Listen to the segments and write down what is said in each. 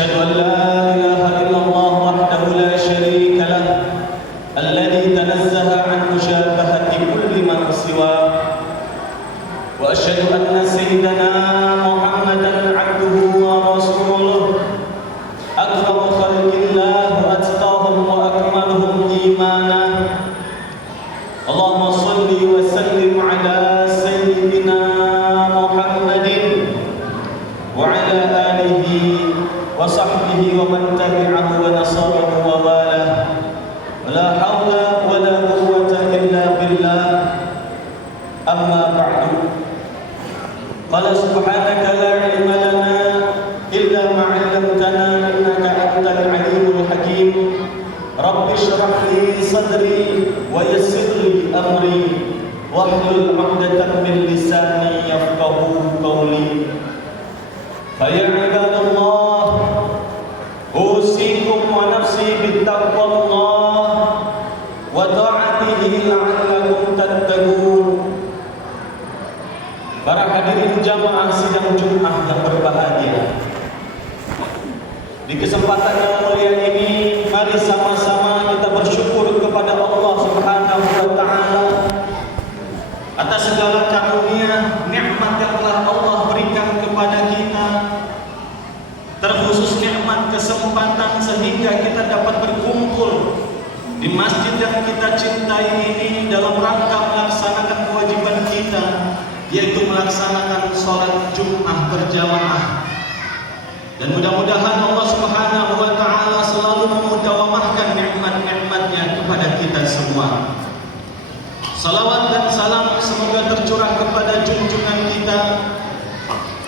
أشهد أن لا إله إلا الله وحده لا شريك له الذي تنزه عن مشابهة كل من سواه وأشهد أن سيدنا محمدا عبده ورسوله أكرم خلق الله وأتقاهم وأكملهم إيمانا اللهم صل وسلم على سيدنا محمد وعلى آله وصحبه ومن تبعه ونصره ووالاه ولا حول ولا قوة إلا بالله أما بعد قال سبحانك لا علم لنا إلا ما علمتنا إنك أنت العليم الحكيم رب اشرح لي صدري ويسر لي أمري واحلل عقدة من لساني يفقه قولي فيا عباد الله أوصيكم ونفسي بتقوى الله وطاعته لعلكم تتقون. Para hadirin jamaah sidang Jumat yang berbahagia, di kesempatan yang mulia ini mari sama-sama kita bersyukur kepada Allah Subhanahu wa taala atas segala karunia nikmat yang telah Allah berikan kepada kita, terkhusus nikmat kesempatan sehingga kita dapat berkumpul di masjid yang kita cintai ini dalam rangka melaksanakan kewajiban kita, yaitu melaksanakan sholat Jumat berjamaah. Dan mudah-mudahan Allah Subhanahu wa taala selalu memudawamahkan nikmat-nikmatnya kepada kita semua. Salawat dan salam semoga tercurah kepada junjungan kita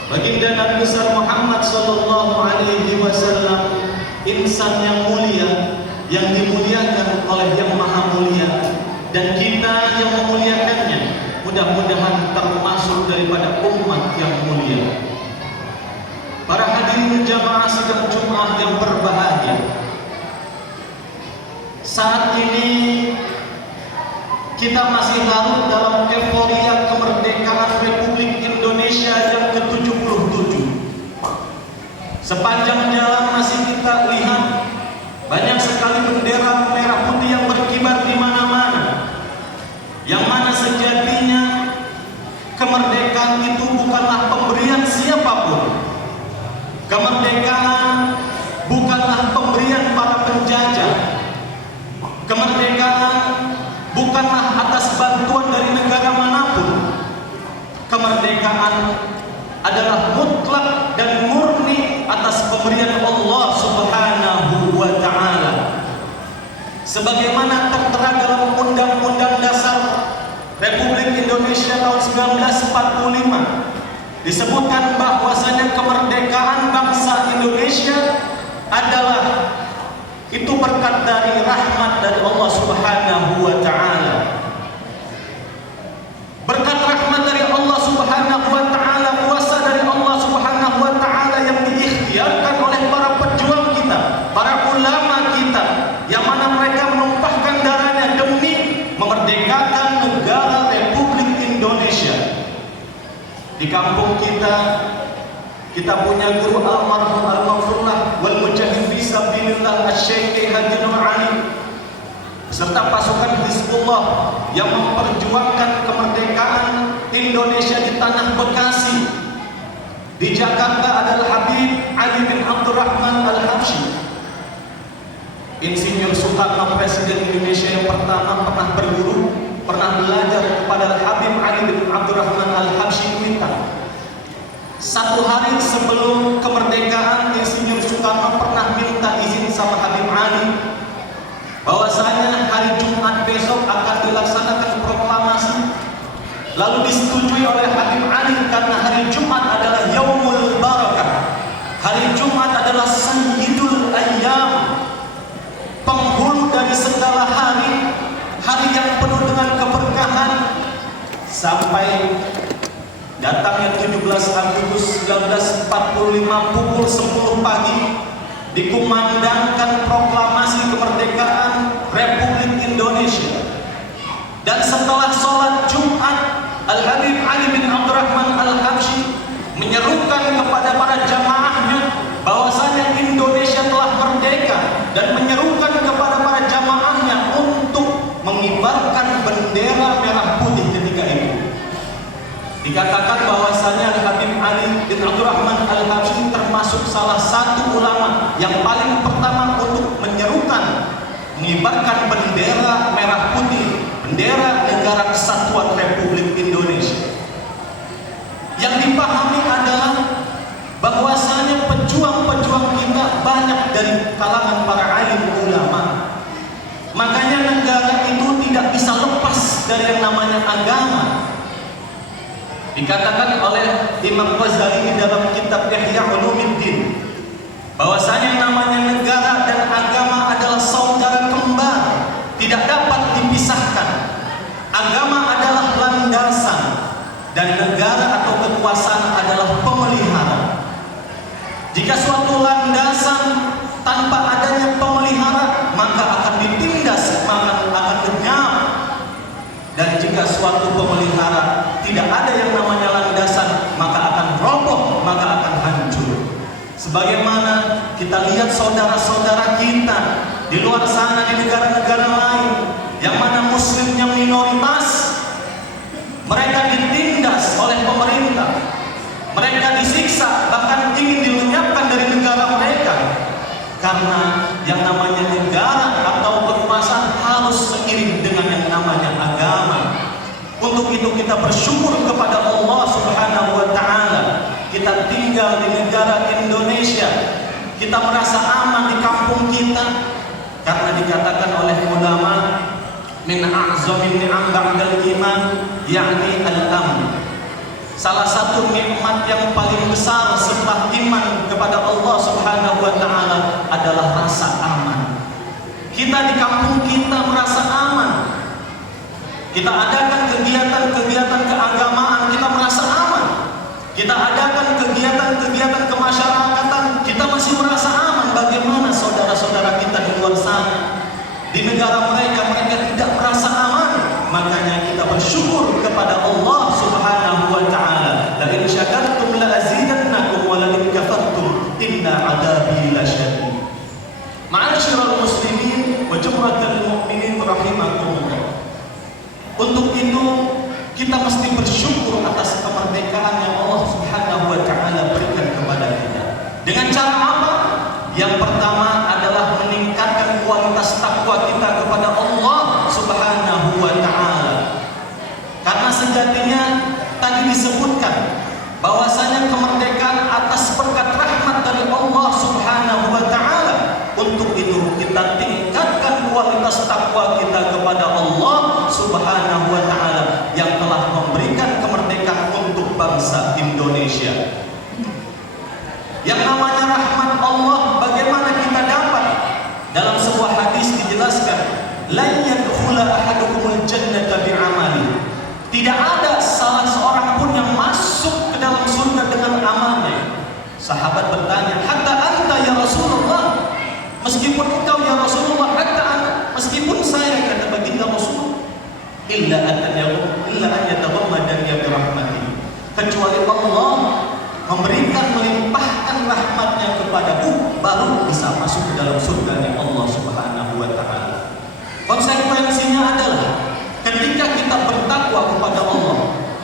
Baginda Nabi besar Muhammad sallallahu alaihi wasallam, insan yang mulia yang dimuliakan oleh Yang Maha Mulia, dan kita yang memuliakannya mudah-mudahan termasuk daripada umat yang mulia. Para hadirin jamaah sidang Jumat yang berbahagia, saat ini kita masih larut dalam euforia kemerdekaan Republik Indonesia yang ke-77. Sepanjang jalan masih kita lihat banyak sekali bendera merah putih yang berkibar di mana-mana, yang mana sejatinya kemerdekaan itu bukanlah pemberian siapapun. Kemerdekaan bukanlah pemberian para penjajah. Kemerdekaan bukanlah atas bantuan dari negara manapun. Kemerdekaan adalah mutlak dan murni atas pemberian Allah Subhanahu wa taala. Sebagaimana tertera dalam Undang-Undang Dasar Republik Indonesia tahun 1945, disebutkan bahwasanya kemerdekaan bangsa Indonesia adalah itu berkat dari rahmat dari Allah Subhanahu wa taala. Berkat rahmat dari Allah Subhanahu wa taala, kuasa dari Allah Subhanahu wa taala yang diikhtiarkan oleh para pejuang kita, para ulama kita, yang mana mereka menumpahkan darahnya demi memerdekakan negara Republik Indonesia. Di kampung kita punya guru almarhum al-maghfurlah wal mujahid fi sabilillah Asy-Syaikh Haji Nur Ali serta pasukan Hizbullah yang memperjuangkan kemerdekaan Indonesia di tanah Bekasi. Di Jakarta adalah Habib Ali bin Abdurrahman Al-Habsyi, Insinyur Soekarno, Presiden Indonesia yang pertama, pernah belajar kepada Habib Ali bin Abdurrahman Al-Habsyi Kuitang. Satu hari sebelum kemerdekaan, Insinyur Soekarno pernah minta izin sama Habib Ali bahwasanya hari Jumat besok akan dilaksanakan proklamasi. Lalu disetujui oleh Habib Ali karena hari Jumat adalah Yaumul Barakah. Hari Jumat adalah Sayyidul Ayyam, penghulu dari segala hari, hari yang penuh dengan keberkahan. Sampai datangnya 17 Agustus 1945 pukul 10 pagi dikumandangkan proklamasi kemerdekaan Republik Indonesia. Dan setelah sholat Jumat, Al-Habib Ali bin Abdurrahman Al-Habsyi menyerukan kepada para jamaahnya bahwasanya Indonesia bin Abdurrahman Al-Habsyi termasuk salah satu ulama yang paling pertama untuk menyerukan mengibarkan bendera merah putih, bendera Negara Kesatuan Republik Indonesia. Yang dipahami adalah bahwasanya pejuang-pejuang kita banyak dari kalangan para alim ulama. Makanya negara itu tidak bisa lepas dari yang namanya agama. Dikatakan oleh Imam Ghazali di dalam kitab Ihya Ulumuddin bahwasanya yang namanya negara dan agama adalah saudara kembar, tidak dapat dipisahkan. Agama adalah landasan dan negara atau kekuasaan adalah pemelihara. Jika suatu landasan tanpa adanya pemelihara, maka akan ditindas, maka akan lenyap. Dan jika suatu pemelihara tidak ada yang namanya landasan, maka akan roboh, maka akan hancur. Sebagaimana kita lihat saudara-saudara kita di luar sana di negara-negara lain yang mana muslimnya minoritas, mereka ditindas oleh pemerintah, mereka disiksa, bahkan ingin dilenyapkan dari negara mereka. Karena yang namanya negara atau kekuasaan harus seiring dengan yang namanya agama. Untuk itu kita bersyukur kepada Allah Subhanahu wa Ta'ala. Kita tinggal di negara Indonesia, kita merasa aman di kampung kita, karena dikatakan oleh ulama min a'zamin ni'am ba'dal iman yakni al-amn. Salah satu nikmat yang paling besar setelah iman kepada Allah Subhanahu wa Ta'ala adalah rasa aman. Kita di kampung kita merasa aman. Kita adakan kegiatan-kegiatan keagamaan, kita merasa aman. Kita adakan kegiatan-kegiatan kemasyarakatan, kita masih merasa aman. Bagaimana saudara-saudara kita di luar sana? Di negara mereka tidak merasa aman. Makanya kita bersyukur kepada Allah Subhanahu wa Ta'ala. La in syakartum la azidannakum wa la in kafartum inna 'adzabi lasyadid. Ma'asyiral muslimin wa jumratal mu'minin rahimakumullah. Untuk itu kita mesti bersyukur atas kemerdekaan yang Allah Subhanahu wa Ta'ala berikan kepada kita. Dengan cara apa? Yang pertama adalah meningkatkan kualitas takwa kita kepada Allah Subhanahu wa Ta'ala. Karena sejatinya tadi disebutkan bahwasanya kemerdekaan atas berkat rahmat dari Allah Subhanahu wa Ta'ala. Untuk itu kita tingkatkan kualitas takwa kita kepada Allah Subhanahu wa Ta'ala yang telah memberikan kemerdekaan untuk bangsa Indonesia. Yang namanya rahmat Allah bagaimana kita dapat? Dalam sebuah hadis dijelaskan, la yadkhula ahadukumul jannata bi'amali. Tidak ada salah seorang pun yang masuk ke dalam surga dengan amalnya. Sahabat bertanya, hatta anta ya Rasulullah? Meskipun engkau ya Rasulullah, hatta anta, meskipun saya, kata baginda Rasul, illa an yataghammadani bi rahmatihi. Kecuali Allah memberikan melimpahkan rahmatnya kepadaku, baru bisa masuk ke dalam surganya Allah Subhanahu wa Ta'ala. Konsekuensinya adalah ketika kita bertakwa kepada Allah,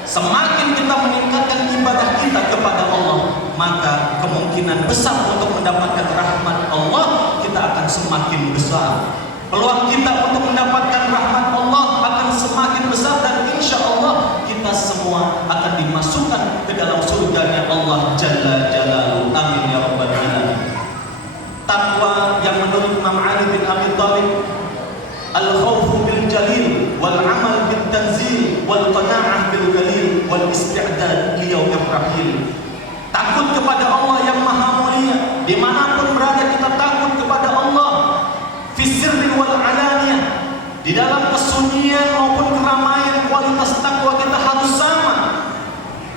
semakin kita meningkatkan ibadah kita kepada Allah, maka kemungkinan besar untuk mendapatkan rahmat Allah kita akan semakin besar. Peluang kita untuk mendapatkan rahmat Allah akan semakin besar, dan insya Allah kita semua akan dimasukkan ke dalam surganya Allah Jalla Jalaluhu. Amin ya rabbal alamin. Takwa yang menurut Imam Ali bin Abi Thalib, al-khawfu bil jalil wal amal bil tanzil wal qana'ah bil qalil wal isti'dad li yaumir rahil. Takut kepada Allah yang maha mulia, dimanapun berada kita takut kepada Allah. Fi sirri wal alaniyah, di dalam kesunyian maupun keramaian, kualitas takwa kita harus sama.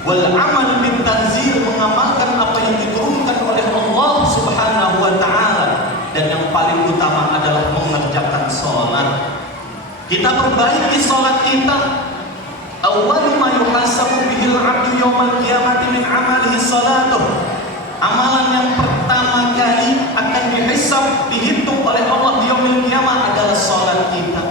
Wal amal bil tanzil, mengamalkan apa yang diturunkan oleh Allah Subhanahu wa Ta'ala. Dan yang paling utama adalah mengerjakan sholat. Kita perbaiki sholat kita. Awwalu ma yuhasabu bihil abdu yawmal qiyamati min amalihi salatuh. Amalan yang pertama kali akan dihisab, dihitung oleh Allah di yaumil qiyamah adalah sholat kita.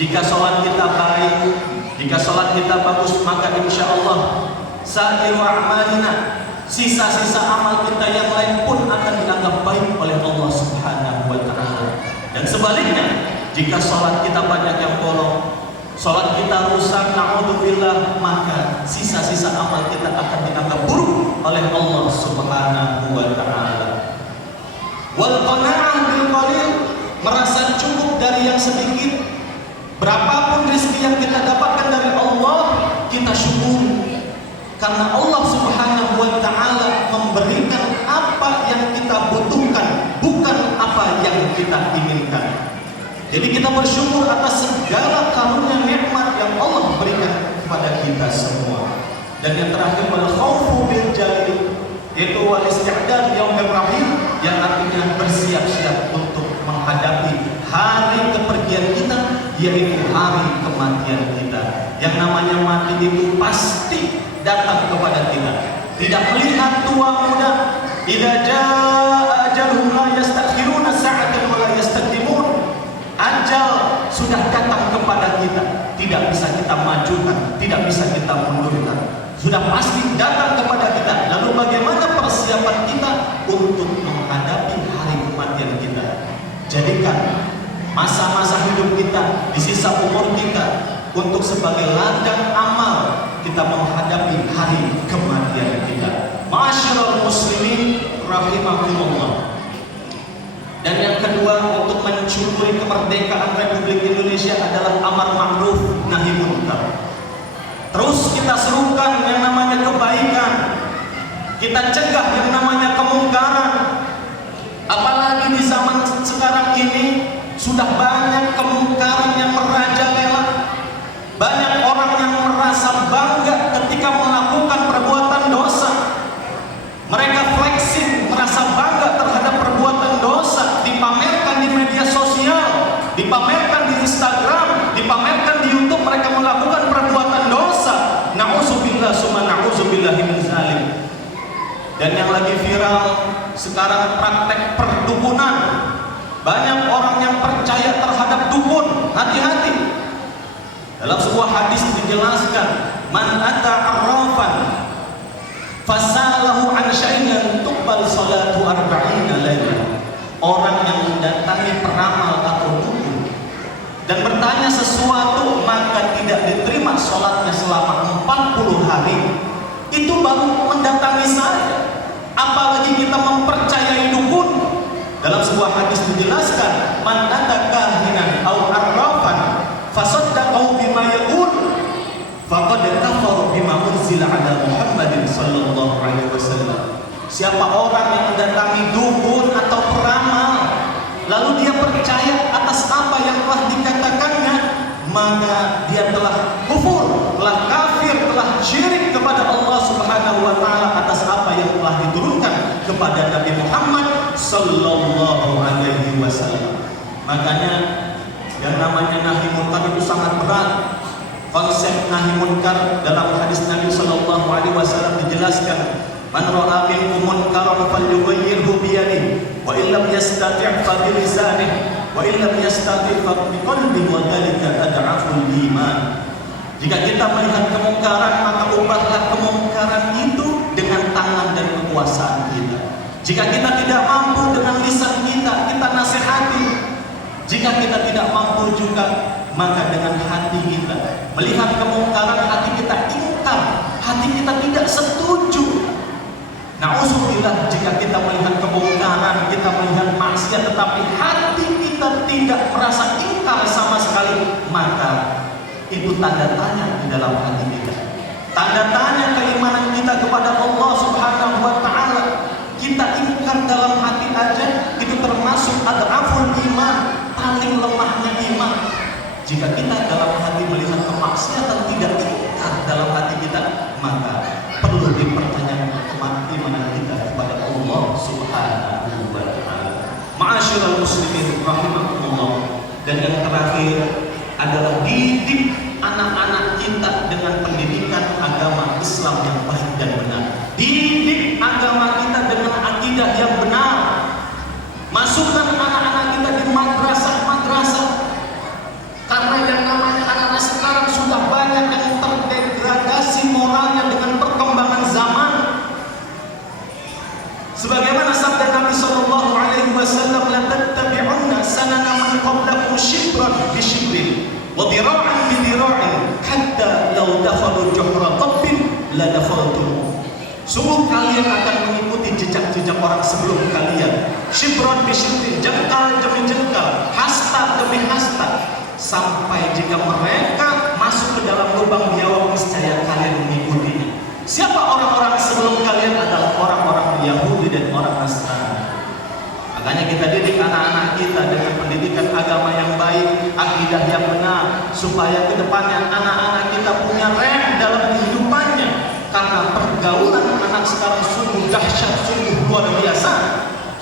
Jika sholat kita baik, jika sholat kita bagus, maka insya Allah sa'iru a'malina, sisa-sisa amal kita yang lain pun akan dianggap baik oleh Allah Subhanahu wa Ta'ala. Dan sebaliknya, jika sholat kita banyak yang bolong, sholat kita rusak, na'udzubillah, maka sisa-sisa amal kita akan dianggap buruk oleh Allah Subhanahu wa Ta'ala. Wal qana'ah bil qalil, merasa cukup dari yang sedikit. Berapapun rezeki yang kita dapatkan dari Allah, kita syukuri. Karena Allah Subhanahu wa Ta'ala memberikan apa yang kita butuhkan, bukan apa yang kita inginkan. Jadi kita bersyukur atas segala karunia nikmat yang Allah berikan kepada kita semua. Dan yang terakhir, wal khaufu bil jalil, yaitu wal isti'dad yaumir rahim, yang artinya bersiap-siap untuk menghadapi hari kepergian kita, yaitu hari kematian kita. Yang namanya mati itu pasti datang kepada kita. Tidak melihat tua muda. Idza jaa ajaluhum la yastakhiruna sa'atan wa la yastaqdimun. Ajal sudah datang kepada kita, tidak bisa kita majukan, tidak bisa kita mundurkan. Sudah pasti datang kepada kita. Lalu bagaimana persiapan kita untuk menghadapi hari kematian kita? Jadikan masa-masa hidup kita, di sisa umur kita, untuk sebagai ladang amal kita menghadapi hari kematian kita. Ma'asyiral muslimin rahimakumullah. Dan yang kedua, untuk mensyukuri kemerdekaan Republik Indonesia adalah amar ma'ruf nahi munkar. Terus kita serukan yang namanya kebaikan, kita cegah yang namanya kemungkaran. Apalagi di zaman sekarang ini sudah banyak kemungkaran yang merajalela. Banyak orang yang merasa bangga ketika melakukan perbuatan dosa. Mereka flexing, merasa bangga terhadap perbuatan dosa, dipamerkan di media sosial, dipamerkan di Instagram, dipamerkan di YouTube. Mereka melakukan perbuatan dosa. Na'udzubillah summa na'udzubillah min zalim. Dan yang lagi viral sekarang praktek perdukunan. Banyak orang yang percaya terhadap dukun. Hati-hati. Dalam sebuah hadis dijelaskan, man ata arrafan fasalahu an syai'in tuqbal salatu arba'ina laila. Orang yang mendatangi peramal atau dukun dan bertanya sesuatu, maka tidak diterima salatnya selama 40 hari. Itu baru mendatangi saja, apalagi kita mempercayai dukun. Dalam sebuah hadis dijelaskan, man ata kahinan aw arrafan fasaddaqahu bima yaqul faqad kafara bima unzila ala Muhammadin sallallahu alaihi wasallam. Siapa orang yang mendatangi dukun atau peramal lalu dia percaya atas apa yang telah dikatakannya, maka dia telah kufur, telah kafir, telah syirik kepada Allah Subhanahu wa Ta'ala atas apa yang telah diturunkan kepada Nabi Muhammad sallallahu alaihi wasallam. Makanya yang namanya nahi munkar itu sangat berat. Konsep nahi munkar dalam hadis Nabi sallallahu alaihi wasallam dijelaskan, man ra'a minkum munkaran falyughayyirhu bi yadihi wa illam yastati' fa bi lisanihi wa illam yastati' fa bi qalbihi wa dzalika ad'aful iman. Jika kita melihat kemungkaran, maka ubahlah kemungkaran itu dengan tangan dan kekuasaan kita. Jika kita tidak mampu dengan lisan kita, kita nasihati. Jika kita tidak mampu juga, maka dengan hati kita. Melihat kemungkaran, hati kita ingkar, hati kita tidak setuju. Na'udzubillah, jika kita melihat kemungkaran, kita melihat maksiat, tetapi hati kita tidak merasa ingkar sama sekali, maka itu tanda tanya di dalam hati kita. Tanda tanya keimanan kita kepada Allah Subhanahu wa Ta'ala. Kita ingkar dalam hati aja, itu termasuk ad'aful iman, paling lemahnya iman. Jika kita dalam hati melihat kemaksiatan tidak ingkar dalam hati kita, maka perlu dipertanyakan keimanan kita kepada Allah Subhanahu wa Ta'ala. Ma'asyiral muslimin rahimakumullah. Dan yang terakhir adalah didik anak-anak kita dengan pendidikan agama Islam yang baik dan benar. Didik agama kita dengan akidah yang benar. Masukkan anak-anak kita di madrasah-madrasah. Karena yang namanya anak-anak sekarang sudah banyak yang terdegradasi moralnya dengan perkembangan zaman. Sebagaimana sabda Nabi sallallahu alaihi wasallam, "La tattabi'unna sanana man qablakum shibran bi shibrin wa dira'an bi dira'in hatta law dakhalu juhra qabbin la dakhaltum." Sungguh kalian akan mengikuti jejak-jejak orang sebelum kalian, shibran bi shibrin, jengkal demi jengkal, hasta demi hasta, sampai jika mereka masuk ke dalam lubang biawak niscaya kalian mengikutinya. Siapa orang-orang sebelum kalian? Adalah orang-orang Yahudi dan orang Nasrani. Makanya kita didik anak-anak kita dengan pendidikan agama yang baik, akidah yang benar, supaya ke depannya anak-anak kita punya rem dalam kehidupannya. Karena pergaulan anak sekarang sungguh dahsyat, sungguh luar biasa.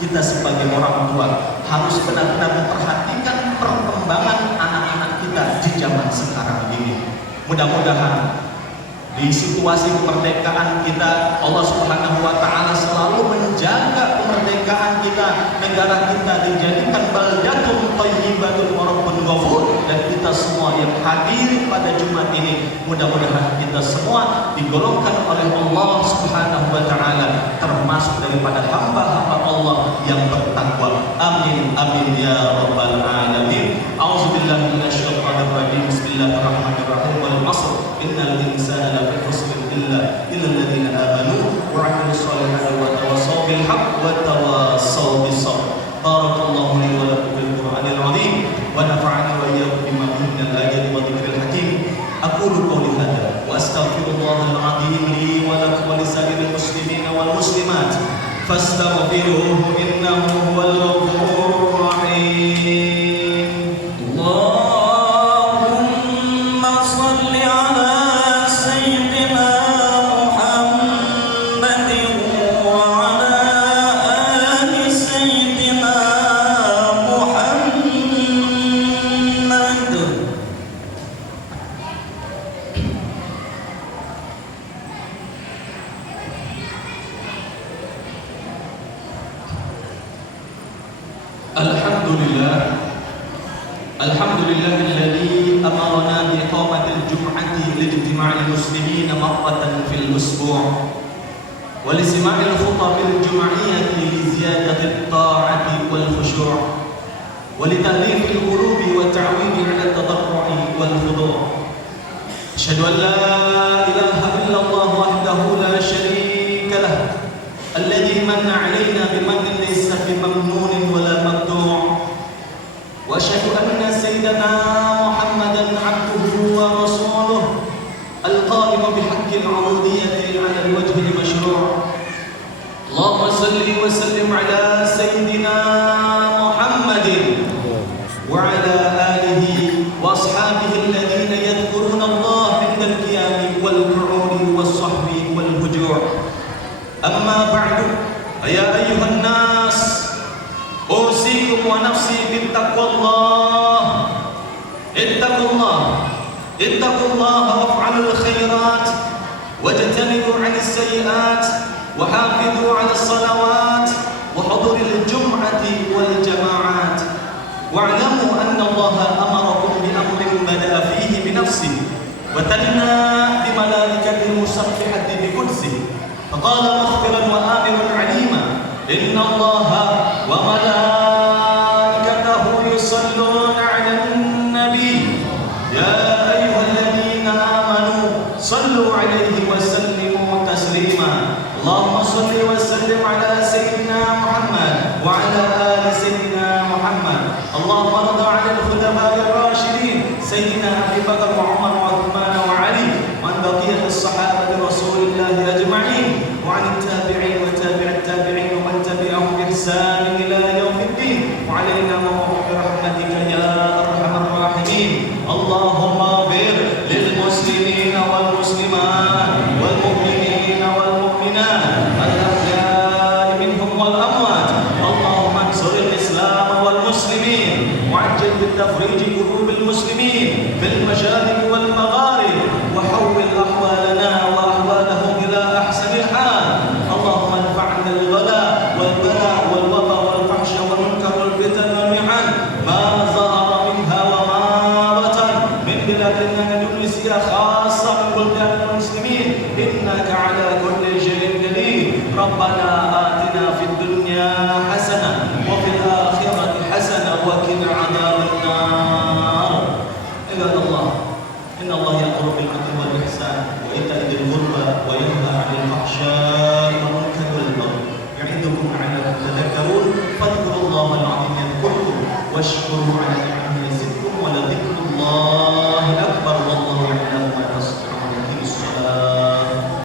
Kita sebagai orang tua harus benar-benar memperhatikan perkembangan anak-anak kita di zaman sekarang ini. Mudah-mudahan di situasi kemerdekaan kita, Allah Subhanahu wa Ta'ala selalu menjaga kemerdekaan kita. Negara kita dijadikan baldatun thayyibatun wa rabbun ghafur, dan kita semua yang hadir pada Jumat ini mudah-mudahan kita semua digolongkan oleh Allah Subhanahu wa Ta'ala termasuk daripada hamba-hamba Allah yang bertakwa. Amin amin ya rabbal alamin. A'udzubillahi minasyaitonir rajim. Bismillahirrahmanirrahim. Wal 'ashr innal insana lafi khusr illa الذين آمنوا وعملوا الصالحات وتواصوا بالحق وتواصوا بالصبر. بارك الله لي ولكم بالقرآن العظيم ونفعني وإياكم بما فيه من الآيات والذكر الحكيم. أقول قولي هذا وأستغفر الله العظيم لي ولكم ولسائر المسلمين والمسلمات فاستغفروه إنه هو الغفور الرحيم. اللهم صل على سيدنا Alhamdulillah alladhi amarna bi iqamatil jum'ati li ijtima'il muslimina marratan fil usbu' wa li sima'il khutabil jum'iyyati li ziyadati at-ta'ati wal khushu' wa li ta'lifil qulubi wa ta'widi 'ala at-tadarru'i wal khudu'. Asyhadu an la ilaha illallah wahdahu la syarika lah alladhi manna 'alaina bimannin laysa bimamnunin wa la maqtu'. وأشهد أن سيدنا محمدا عبده ورسوله القائم بحق العبودية على الوجه المشروع. اللهم صل وسلم على سيدنا محمد وعلى آله وأصحابه الذين يذكرون الله عند القيام والقعود والصحب والهجوع. أما بعد فيا أيها الناس أوصيكم ونفسي بتقوى الله. اتقوا الله وافعلوا الخيرات واجتنبوا عن السيئات وحافظوا على الصلوات وحضور الجمعة والجماعات. واعلموا أن الله أمركم بأمر بدأ فيه بنفسه وثنى بملائكته المسبحة بقدسه فقال مخبرا وآمرا عليما إن الله وملائكته يصلون على النبي يا أيها الذين آمنوا صلوا عليه وسلموا تسليما. اللهم صل وسلم على سيدنا محمد وعلى آل سيدنا محمد. اللهم ارض عن الخلفاء الراشدين سيدنا أبي بكر وعمر وعثمان وعلي وعن بقية الصحابة رسول الله أجمعين وعن التابعين وتابع التابعين ومن تبعهم بإحسان إلى يوم الدين وعلينا ومعهم برحمتك يا أرحم الراحمين. اللهم اغفر للمسلمين والمسلمات والمؤمنين والمؤمنات الأحياء منهم والأموات. اللهم انصر الإسلام والمسلمين وعجل بالتفريج قلوب المسلمين في المشارق والمغارب وحول أحوالنا وأحوالهم إلى أحسن الحال. اللهم ادفع عنا الغلاء والبلاء والوباء والفحش والمنكر والفتن والمحن ما ظهر منها وما بطن من بلادنا اندونيسيا خاصة من بلدان المسلمين إنك على كل شيء قدير. ربنا آتنا في الدنيا nashkuru